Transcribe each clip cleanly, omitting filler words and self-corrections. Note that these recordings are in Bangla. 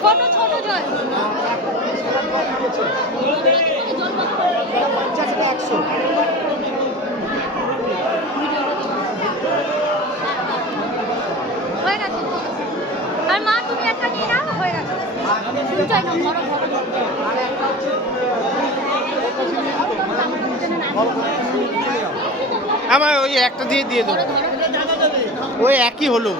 ছোট ছোট জল 100 হয়ে গেছে। আর মা তুমি একটা নিয়ে নাও, হয়ে গেছে। দুটাই নাও, বড় বড়। আমার ওই একটা দিয়ে দেবো, ওই একই হলো।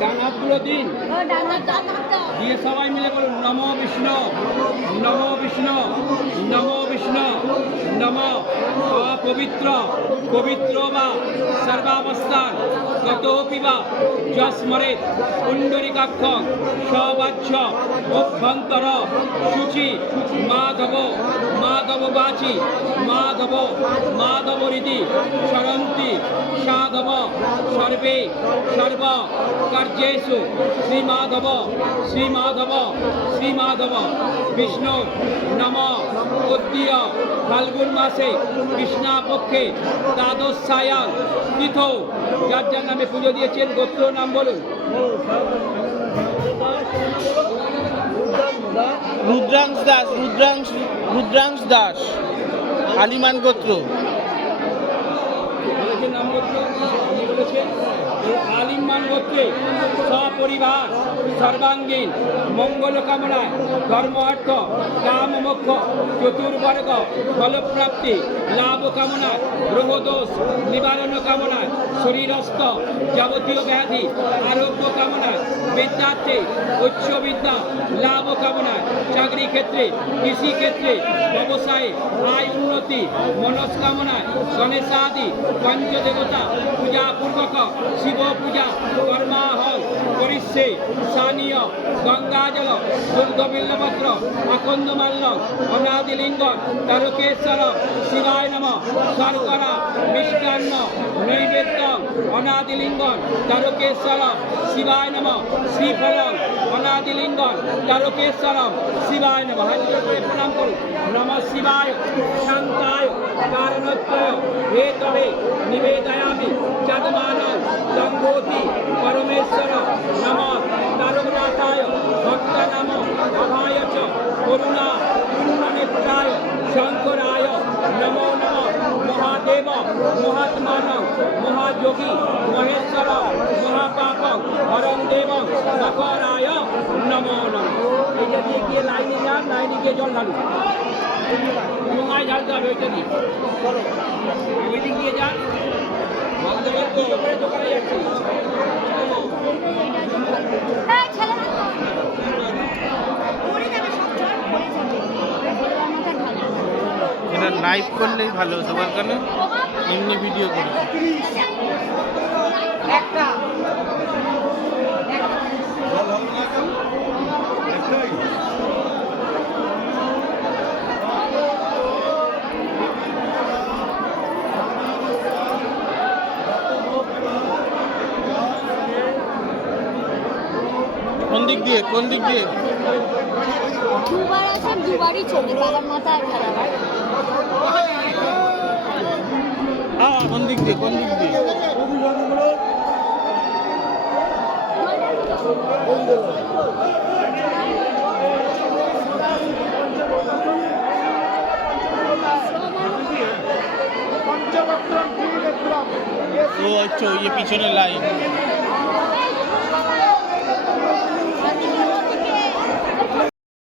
ডানাতগুলো দিন দিয়ে সবাই মিলে বলুন নমো বিষ্ণু নমো বিষ্ণু নমো বিষ্ণু নমো অপবিত্র পবিত্র বা সর্বাবস্থান গতোপি বা যস্মরে পুণ্ডরিকাক্ষ সবাচ্ছ অভ্যন্তর শুচি মাধব মাধব বাচি মাধব মাধবরিতি সরন্তি সাধব সর্বে সর্ব কার্যেষু শ্রীমাধব শ্রীমাধব শ্রীমাধব বিষ্ণু নম উদ্দীয় ফাল্গুন মাসে কৃষ্ণাপক্ষে দ্বাদশায়াং তিথৌ যার যার নামে পুজো দিয়েছেন গোত্র নাম বলুন। রুদ্রাংশ দাস, রুদ্রাংশ দাস, আলিমান গোত্র। বলেছেন নাম গোত্র, আপনি বলেছেন আলিমান গোত্রে সপরিবার সর্বাঙ্গীন মঙ্গল কামনায় ধর্ম অর্থ কাম মোক্ষ চতুর্বর্গ ফলপ্রাপ্তি লাভ কামনায় গ্রহদোষ নিবারণ কামনায় শরীরস্থ যাবতীয় ব্যাধি আরোগ্য কামনায় বিদ্যার্থী উচ্চ বিদ্যা লাভ কামনায় চাকরি ক্ষেত্রে কৃষি ক্ষেত্রে ব্যবসায়ে আয় উন্নতি মনস্কামনায় গণেশাদি পঞ্চদেবতা পূজাপূর্বক শিব পূজা কর্মাহল করিষ্যে স্থানীয় গঙ্গাজল দুর্গবিল্লপত্র আকন্দমাল্য অনাদিলিঙ্গ তারকেশ্বর শিবায় নম শর্করা মিষ্টান্ন নৈবেদ্য অনাদিলিঙ্গ তারকেশ্বর শিবায় নম শ্রীফল অনাদিলিঙ্গ তারকেশ্বর শিবায় নম। হাত করে প্রণাম করুন। নম শিবায় শান্তায় কারণত্রয় হে তবে নিবেদয়ামি যদমান গঙ্গোতি পরমেশ্বর নম তারকনাথায় ভক্ত নাম অভায় চ করুণা পূর্ণনেত্রায় শঙ্করায় নমো নম মহাদেব মহাত্মান মহাযোগী মহেশ্বর মহাপাপ হরং দেব সকরায় নমো নম। এটা দিয়ে গিয়ে লাইনে যান, লাইনে গিয়ে জল ঢালুন, ডোঙায় ঢালতে হবে। ওইটা দিয়ে ওই দিক দিয়ে যান, মহাদেবের পুজো করে দোকানে যাচ্ছি। এটা লাইভ করলেই ভালো হতো, কারণ এমনি ভিডিও করি। কোন দিক দিয়ে, কোন দিক দিয়ে? দুবার আছেন, দুবারই চলে বাবার মাথা আর খেলা। কোন দিক দিয়ে, কোন দিক দিয়ে? ও আচ্ছা, ये पीछे लाइन।